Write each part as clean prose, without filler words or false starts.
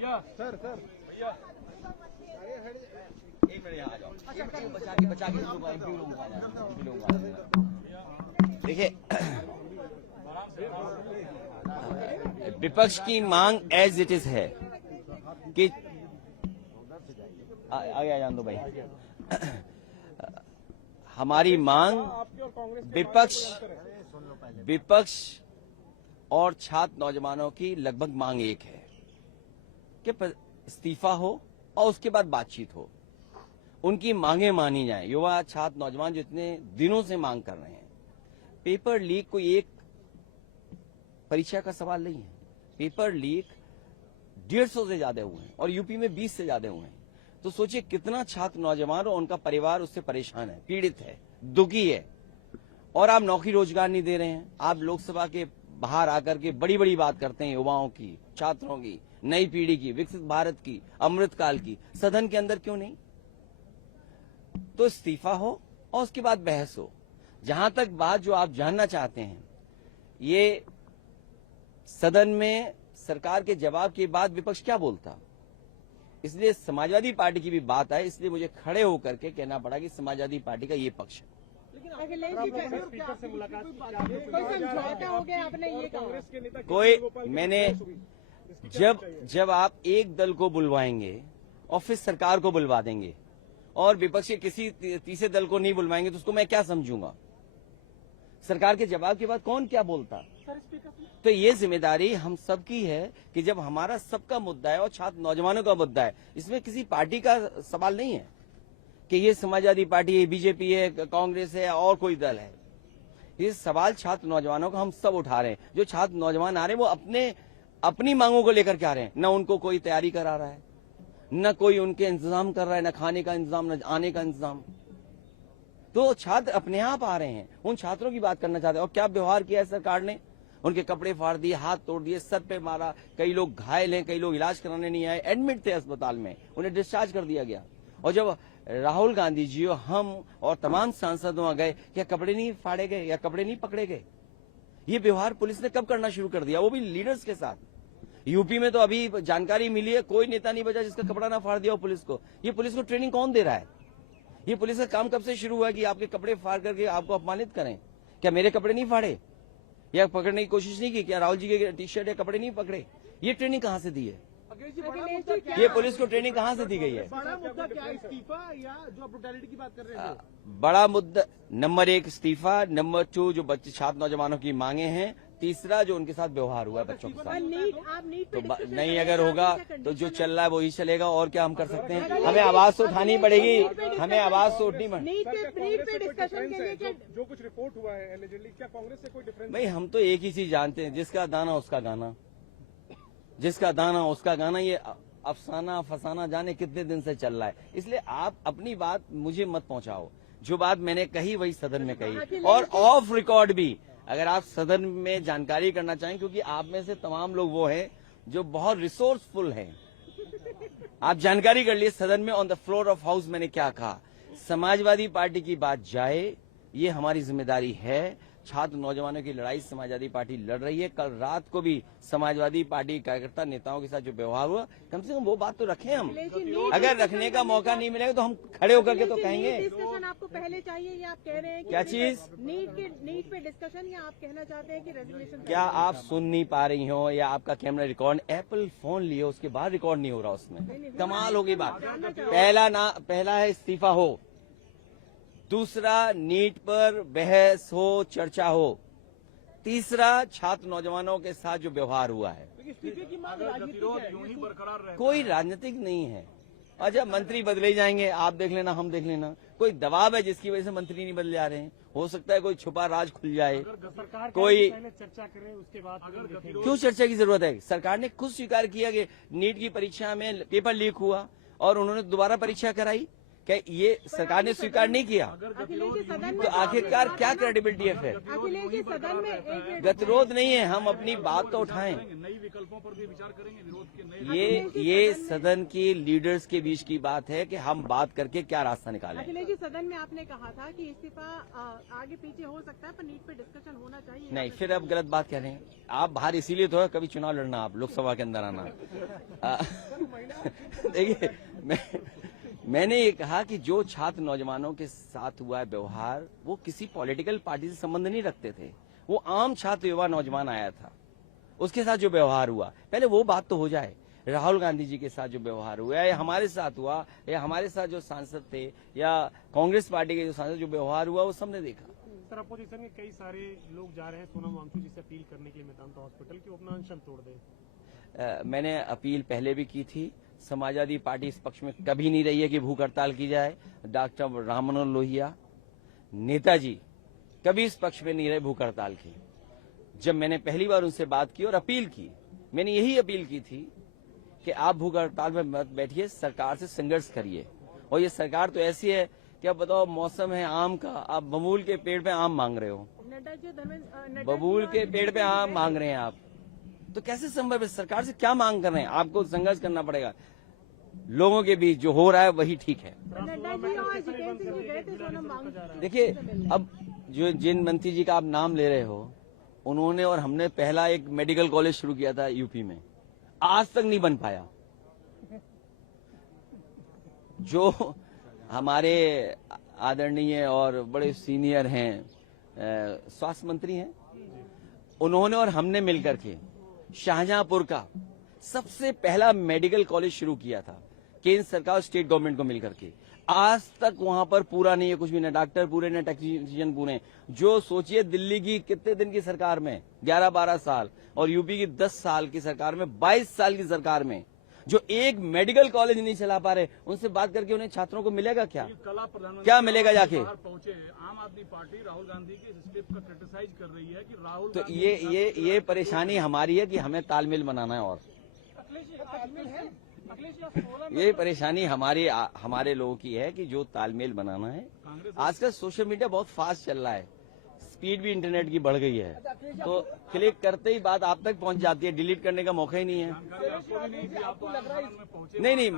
Sir एक minute यहाँ आ जाओ, बचा के देखिए, विपक्ष की मांग एज इट इज है कि आगे जान दो भाई। हमारी मांग विपक्ष और छात्र नौजवानों की लगभग मांग एक है कि इस्तीफा हो और उसके बाद बातचीत हो, उनकी मांगे मानी जाएं। युवा छात्र नौजवान जो इतने दिनों से मांग कर रहे हैं। पेपर लीक कोई एक परीक्षा का सवाल नहीं है। पेपर लीक 150 से ज्यादा हुए हैं और यूपी में 20 से ज्यादा हुए हैं। तो सोचिए कितना छात्र नौजवान और उनका परिवार उससे परेशान है, पीड़ित है, दुखी है। और आप नौकरी रोजगार नहीं दे रहे हैं। आप लोकसभा के बाहर आकर के बड़ी बड़ी बात करते हैं युवाओं की, छात्रों की, नई पीढ़ी की, विकसित भारत की, अमृतकाल की। सदन के अंदर क्यों नहीं? तो इस्तीफा हो और उसके बाद बहस हो। जहां तक बात जो आप जानना चाहते हैं, ये सदन में सरकार के जवाब के बाद विपक्ष क्या बोलता, इसलिए समाजवादी पार्टी की भी बात है। इसलिए मुझे खड़े होकर के कहना पड़ा कि समाजवादी पार्टी का ये पक्ष है। कोई मैंने जब आप एक दल को बुलवाएंगे और फिर सरकार को बुलवा देंगे और विपक्ष के किसी तीसरे दल को नहीं बुलवाएंगे तो उसको मैं क्या समझूंगा? सरकार के जवाब के बाद कौन क्या बोलता? तो ये जिम्मेदारी हम सबकी है कि जब हमारा सबका मुद्दा है और छात्र नौजवानों का मुद्दा है, इसमें किसी पार्टी का सवाल नहीं है कि ये समाजवादी पार्टी है, बीजेपी है, कांग्रेस है और कोई दल है। ये सवाल छात्र नौजवानों का हम सब उठा रहे हैं। जो छात्र नौजवान आ रहे हैं वो अपनी मांगों को लेकर के आ रहे हैं। न उनको कोई तैयारी करा रहा है, न कोई उनके इंतजाम कर रहा है, न खाने का इंतजाम, न आने का इंतजाम। तो छात्र अपने आप आ रहे हैं। उन छात्रों की बात करना चाहते हैं। और क्या व्यवहार किया है सरकार ने? उनके कपड़े फाड़ दिए, हाथ तोड़ दिए, सर पे मारा। कई लोग घायल हैं, कई लोग इलाज कराने नहीं आए, एडमिट थे अस्पताल में, उन्हें डिस्चार्ज कर दिया गया। और जब राहुल गांधी जी और हम और तमाम सांसद वहां गए, क्या कपड़े नहीं फाड़े गए या कपड़े नहीं पकड़े गए? ये व्यवहार पुलिस ने कब करना शुरू कर दिया, वो भी लीडर्स के साथ? यूपी में तो अभी जानकारी मिली है, कोई नेता नहीं बचा जिसका कपड़ा ना फाड़ दिया हो पुलिस को। ये पुलिस को ट्रेनिंग कौन दे रहा है? ये पुलिस का काम कब से शुरू हुआ कि आपके कपड़े फाड़ करके आपको अपमानित करें? क्या मेरे कपड़े नहीं फाड़े या पकड़ने की कोशिश नहीं की? क्या राहुल जी के टी शर्ट या कपड़े नहीं पकड़े? ये ट्रेनिंग कहाँ से दी है? ये पुलिस को ट्रेनिंग कहाँ से दी गई है? बड़ा मुद्दा क्या है, इस्तीफा या जो ब्रुटैलिटी की बात कर रहे हैं? बड़ा मुद्दा नंबर 1 इस्तीफा, नंबर 2 जो बच्चे छात्र नौजवानों की मांगे हैं, तीसरा जो उनके साथ व्यवहार हुआ है बच्चों के साथ। तो नहीं अगर होगा तो जो चल रहा है वही चलेगा। और क्या हम कर सकते हैं? हमें आवाज तो उठानी पड़ेगी, हमें आवाज तो उठनी पड़ेगी। जो कुछ रिपोर्ट हुआ है एलिजिडली, क्या कांग्रेस से कोई डिफरेंस? भाई हम तो एक ही चीज जानते हैं, जिसका दाना उसका गाना, जिसका दाना उसका गाना। ये अफसाना फसाना जाने कितने दिन से चल रहा है। इसलिए आप अपनी बात मुझे मत पहुंचाओ। जो बात मैंने कही वही सदन में कही और ऑफ रिकॉर्ड भी, अगर आप सदन में जानकारी करना चाहें, क्योंकि आप में से तमाम लोग वो हैं जो बहुत रिसोर्सफुल हैं। आप जानकारी कर लिए सदन में on the floor of house मैंने क्या कहा। समाजवादी पार्टी की बात जाए, ये हमारी जिम्मेदारी है। छात्र नौजवानों की लड़ाई समाजवादी पार्टी लड़ रही है। कल रात को भी समाजवादी पार्टी कार्यकर्ता नेताओं के साथ जो व्यवहार हुआ, कम से कम वो बात तो रखें हम। अगर रखने का मौका नहीं मिलेगा तो हम खड़े होकर के तो कहेंगे। डिस्कशन आपको पहले चाहिए या आप कह रहे हैं कि क्या चीज? नीट पे डिस्कशन, या आप कहना चाहते हैं कि रेजोल्यूशन? क्या आप सुन नहीं पा रही हो या आपका कैमरा रिकॉर्ड? एप्पल फोन लियो, उसके बाद रिकॉर्ड नहीं हो रहा उसमें। कमाल होगी बात। पहला है इस्तीफा हो, दूसरा नीट पर बहस हो, चर्चा हो, तीसरा छात्र नौजवानों के साथ जो व्यवहार हुआ है। कोई राजनीतिक नहीं है। अच्छा, मंत्री बदले जाएंगे, आप देख लेना, हम देख लेना। कोई दबाव है जिसकी वजह से मंत्री नहीं बदले जा रहे हैं? हो सकता है कोई छुपा राज खुल जाए। कोई चर्चा करे उसके बाद क्यों चर्चा की जरूरत है? सरकार ने खुद स्वीकार किया कि नीट की परीक्षा में पेपर लीक हुआ और उन्होंने दोबारा परीक्षा कराई। क्या ये सरकार ने स्वीकार नहीं किया? अखिलेश जी सदन में तो आखिरकार क्या क्रेडिबिलिटी है फिर? अखिलेश जी सदन में एक गतिरोध नहीं है, हम अपनी बात तो उठाएं। नई विकल्पों पर भी विचार करेंगे, विरोध के नए। ये सदन के लीडर्स के बीच की बात है कि हम बात करके क्या रास्ता निकालें। अखिलेश जी सदन में आपने कहा था कि इस्तीफा आगे पीछे हो सकता है पर नीट पे डिस्कशन होना चाहिए। नहीं, फिर अब गलत बात कह रहे हैं आप। बाहर इसीलिए तो है कभी चुनाव लड़ना, आप लोकसभा के अंदर आना। देखिए, मैंने ये कहा कि जो छात्र नौजवानों के साथ हुआ है व्यवहार, वो किसी पॉलिटिकल पार्टी से संबंध नहीं रखते थे। वो आम छात्र युवा नौजवान आया था, उसके साथ जो व्यवहार हुआ, पहले वो बात तो हो जाए। राहुल गांधी जी के साथ जो व्यवहार हुआ या हमारे साथ हुआ या हमारे साथ जो सांसद थे या कांग्रेस पार्टी के जो सांसद जो व्यवहार हुआ, वो सबने देखा। सर, अपोजिशन के कई सारे लोग जा रहे हैं सोनम वांगचुक जी से अपील करने के लिए मेदांता हॉस्पिटल की अपना अनशन तोड़ दें। मैंने अपील पहले भी की थी। समाजवादी पार्टी इस पक्ष में कभी नहीं रही है कि भूख हड़ताल की जाए। डॉक्टर राम मनोहर लोहिया, नेताजी कभी इस पक्ष में नहीं रहे भूख हड़ताल की। जब मैंने पहली बार उनसे बात की और अपील की, मैंने यही अपील की थी कि आप भूख हड़ताल में मत बैठिए, सरकार से संघर्ष करिए। और ये सरकार तो ऐसी है कि अब बताओ, मौसम है आम का, आप बबूल के पेड़ पे आम मांग रहे हो। बबूल के पेड़ पे आम मांग रहे हैं आप, तो कैसे संभव है? सरकार से क्या मांग कर रहे हैं? आपको संघर्ष करना पड़ेगा। लोगों के बीच जो हो रहा है वही ठीक है। देखिए, अब जो जिन मंत्री जी का आप नाम ले रहे हो, उन्होंने और हमने पहला एक मेडिकल कॉलेज शुरू किया था यूपी में, आज तक नहीं बन पाया। जो हमारे आदरणीय और बड़े सीनियर हैं, स्वास्थ्य मंत्री हैं, उन्होंने और हमने मिलकर के शाहजहांपुर का सबसे पहला मेडिकल कॉलेज शुरू किया था, केंद्र सरकार और स्टेट गवर्नमेंट को मिलकर के। आज तक वहां पर पूरा नहीं है कुछ भी, न डॉक्टर पूरे न टेक्नीशियन पूरे। जो सोचिए, दिल्ली की कितने दिन की सरकार में 11-12 साल और यूपी की 10 साल की सरकार में, 22 साल की सरकार में जो एक मेडिकल कॉलेज नहीं चला पा रहे, उनसे बात करके उन्हें छात्रों को मिलेगा क्या? क्या मिलेगा जाके? पहुंचे आम आदमी पार्टी राहुल गांधी के स्टेप का क्रिटिसाइज कर रही है कि राहुल तो ये परेशानी हमारी है कि हमें तालमेल बनाना है। और ये परेशानी हमारे लोगों की है कि जो तालमेल बनाना है। आजकल सोशल मीडिया बहुत फास्ट चल रहा है, स्पीड भी इंटरनेट की बढ़ गई है, तो क्लिक करते ही बात आप तक पहुंच जाती है, डिलीट करने का मौका ही नहीं है। नहीं,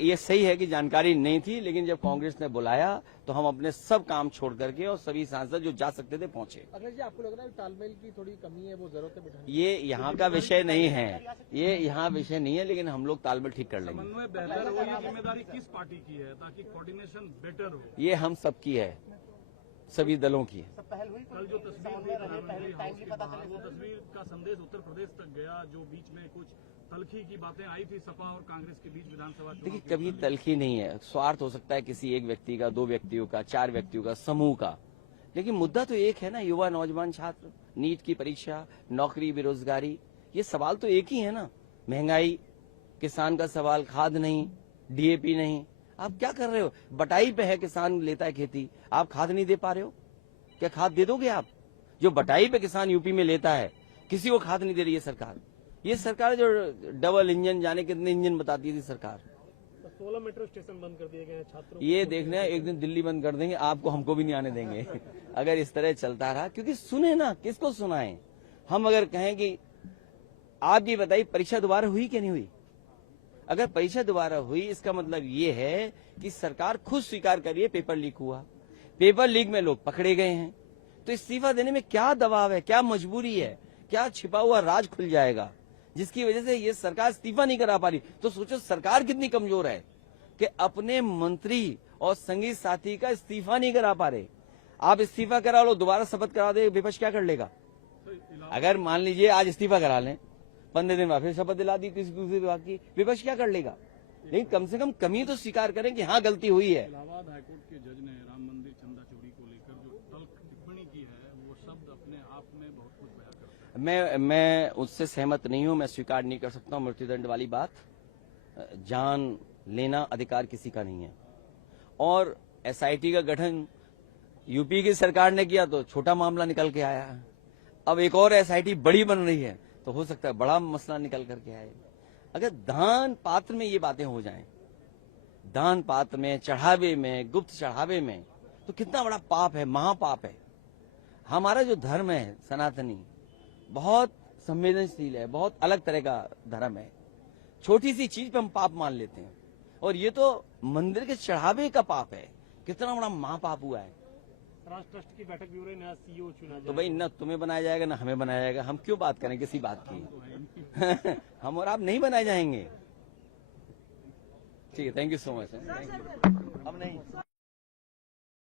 ये सही है कि जानकारी नहीं थी, लेकिन जब कांग्रेस ने बुलाया तो हम अपने सब काम छोड़ करके और सभी सांसद जो जा सकते थे पहुंचे। अखिलेश जी, आपको लग रहा है तालमेल की थोड़ी कमी है, वो जरूरत है? ये यहाँ का विषय नहीं है, ये यहाँ विषय नहीं है, लेकिन हम लोग तालमेल ठीक कर लेंगे। समन्वय बेहतर हो, ये जिम्मेदारी किस पार्टी की है ताकि कोऑर्डिनेशन बेटर हो? ये हम सबकी है, सभी दलों की है। कल जो तस्वीर वो तस्वीर का संदेश उत्तर प्रदेश तक गया, जो बीच में कुछ तलखी की बातें आई थी सपा और कांग्रेस के बीच विधानसभा। देखिए, कभी तलखी नहीं है, स्वार्थ हो सकता है किसी एक व्यक्ति का, 2 व्यक्तियों का, 4 व्यक्तियों का, समूह का, लेकिन मुद्दा तो एक है ना। युवा नौजवान छात्र, नीट की परीक्षा, नौकरी, बेरोजगारी, ये सवाल तो एक ही है ना। महंगाई, किसान का सवाल, खाद नहीं, डीएपी नहीं। आप क्या कर रहे हो? बटाई पे है, किसान लेता है खेती, आप खाद नहीं दे पा रहे हो। क्या खाद दे दोगे आप? जो बटाई पे किसान यूपी में लेता है, किसी को खाद नहीं दे रही है सरकार। ये सरकार जो डबल इंजन, जाने कितने इंजन बताती थी सरकार। 16 मेट्रो स्टेशन बंद कर दिए गए हैं छात्रों। ये देखना, एक दिन दिल्ली बंद कर देंगे, आपको हमको भी नहीं आने देंगे अगर इस तरह चलता रहा। क्योंकि सुने ना, किसको सुनाएं हम? अगर कहें कि आप ये बताइए परीक्षा दोबारा हुई कि नहीं हुई? अगर परीक्षा दोबारा हुई, इसका मतलब ये है कि सरकार खुद स्वीकार करिए पेपर लीक हुआ, पेपर लीक में लोग पकड़े गए हैं, तो इस्तीफा देने में क्या दबाव है, क्या मजबूरी है, क्या छिपा हुआ राज खुल जाएगा जिसकी वजह से ये सरकार इस्तीफा नहीं करा पा रही? तो सोचो सरकार कितनी कमजोर है कि अपने मंत्री और संगी साथी का इस्तीफा नहीं करा पा रहे। आप इस्तीफा करा लो, दोबारा शपथ करा दे, विपक्ष क्या कर लेगा? अगर मान लीजिए आज इस्तीफा करा लें, 15 दिन बाद फिर शपथ दिला दी किसी दूसरे विभाग की, विपक्ष क्या कर लेगा? लेकिन कम से कम कमी तो स्वीकार करें कि हाँ गलती हुई है। इलाहाबाद हाईकोर्ट के जज ने राम मंदिर चंदा चोरी को लेकर जो तल्ख टिप्पणी की है, वो शब्द अपने आप में बहुत कुछ बयां करता है। मैं उससे सहमत नहीं हूं, मैं स्वीकार नहीं कर सकता हूं मृत्युदंड वाली बात। जान लेना अधिकार किसी का नहीं है। और एसआईटी का गठन यूपी की सरकार ने किया तो छोटा मामला निकल के आया, अब एक और एसआईटी बड़ी बन रही है तो हो सकता है बड़ा मसला निकल करके आए। अगर दान पात्र में ये बातें हो जाएं, दान पात्र में, चढ़ावे में, गुप्त चढ़ावे में, तो कितना बड़ा पाप है, महापाप है। हमारा जो धर्म है सनातनी बहुत संवेदनशील है, बहुत अलग तरह का धर्म है। छोटी सी चीज पे हम पाप मान लेते हैं, और ये तो मंदिर के चढ़ावे का पाप है। कितना बड़ा महापाप हुआ है। राष्ट्र ट्रस्ट की बैठक भी हो रही है, नया सीईओ चुना तो भाई न तुम्हें बनाया जाएगा न हमें बनाया जाएगा, हम क्यों बात करें किसी बात की। हम और आप नहीं बनाए जाएंगे। ठीक है, थैंक यू सो मच। हम नहीं